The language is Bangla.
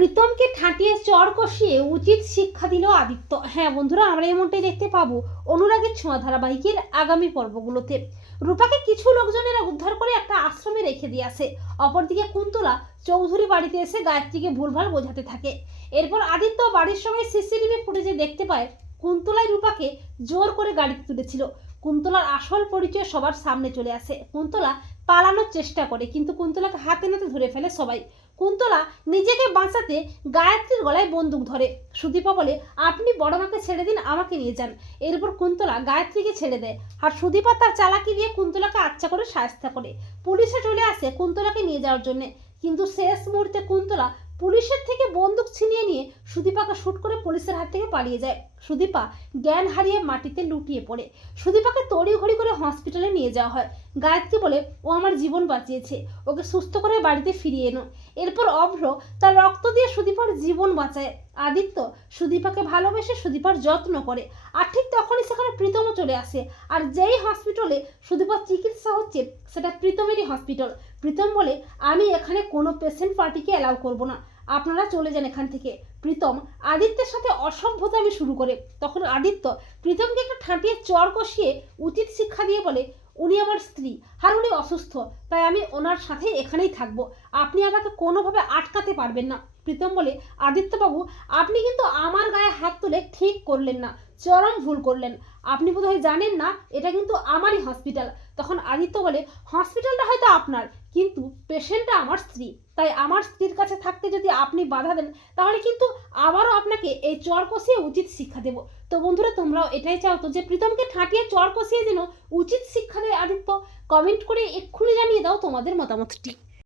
প্রীতমকে ঠাঁটিয়ে চর কষিয়ে উচিত শিক্ষা দিল আদিত্য। হ্যাঁ বন্ধুরা, আমরা এমনটাই দেখতে পাবো অনুরাগের ছোঁয়া ধারাবাহিকের আগামী পর্বগুলোতে। রূপাকে কিছু লোকজনেরা উদ্ধার করে একটা আশ্রমে রেখে দিয়ে আসে। অপরদিকে কুন্তলা চৌধুরী বাড়িতে এসে গায়ত্রীকে ভুলভাল বোঝাতে থাকে। এরপর আদিত্য বাড়ির সঙ্গে সিসিটিভি ফুটেজে দেখতে পায় কুন্তলাই রূপাকে জোর করে গাড়িতে তুলেছিল। কুন্তলার আসল পরিচয় সবার সামনে চলে আসে। কুন্তলা পালানোর চেষ্টা করে, কিন্তু কুন্তলাকে হাতে নাতে ধরে ফেলে সবাই। কুন্তলা নিজেকে বাঁচাতে গায়ত্রীর গলায় বন্দুক ধরে। সুদীপা বলে, আপনি বড় মাকে ছেড়ে দিন, আমাকে নিয়ে যান। এরপর কুন্তলা গায়ত্রীকে ছেড়ে দেয় আর সুদীপা তার চালাকি দিয়ে কুন্তলাকে আচ্ছা করে সায়স্তা করে। পুলিশে চলে আসে কুন্তলাকে নিয়ে যাওয়ার জন্য। কিন্তু শেষ মুহূর্তে কুন্তলা পুলিশের থেকে বন্দুক ছিনিয়ে নিয়ে সুদীপাকে শ্যুট করে পুলিশের হাত থেকে পালিয়ে যায়। সুদীপা জ্ঞান হারিয়ে মাটিতে লুটিয়ে পড়ে। সুদীপাকে তড়িঘড়ি করে হসপিটালে নিয়ে যাওয়া হয়। গায়ত্রী বলে, ও আমার জীবন বাঁচিয়েছে। ওকে সুস্থ করে বাড়িতে ফিরিয়ে এনো। এরপর অভ্র তার রক্ত দিয়ে সুদীপার জীবন বাঁচায়। আদিত্য সুদীপাকে ভালোবেসে সুদীপার যত্ন করে, আর ঠিক তখনই সেখানে প্রীতমও চলে আসে। আর যেই হসপিটালে সুদীপার চিকিৎসা হচ্ছে, সেটা প্রীতমেরই হসপিটাল প্রীতম বলে, আমি এখানে কোনো পেশেন্ট পার্টিকে অ্যালাউ করব না। আপনারা চলে যান এখান থেকে। প্রীতম আদিত্যের সাথে অসভ্যতামি শুরু করে। তখন আদিত্য প্রীতমকে একটা ঠাঁটিয়ে চর কষিয়ে উচিত শিক্ষা দিয়ে বলে, উনি আমার স্ত্রী। আর অসুস্থ। তাই আমি ওনার সাথে এখানেই থাকব। আপনি আমাকে কোনোভাবে আটকাতে পারবেন না। প্রীতম বলে, আদিত্যবাবু, আপনি কিন্তু আমার গায়ে হাত তুলে ঠিক করলেন না। চরম ভুল করলেন। আপনি বোধহয় জানেন না, এটা কিন্তু আমারই হসপিটাল। তখন আদিত্য বলে, হসপিটালটা হয়তো আপনার, কিন্তু পেশেন্টটা আমার স্ত্রী। তাই আমার স্ত্রীর কাছে থাকতে যদি আপনি বাধা দেন, তাহলে কিন্তু আবারও আপনাকে এই চর কষিয়ে উচিত শিক্ষা দেব। তো বন্ধুরা, তোমরাও এটাই চাও তো যে প্রীতমকে ঠাঁটিয়ে চর কষিয়ে যেন উচিত শিক্ষা দেয় আদিত্য। কমেন্ট করে এক্ষুনি জানিয়ে দাও তোমাদের মতামতটি।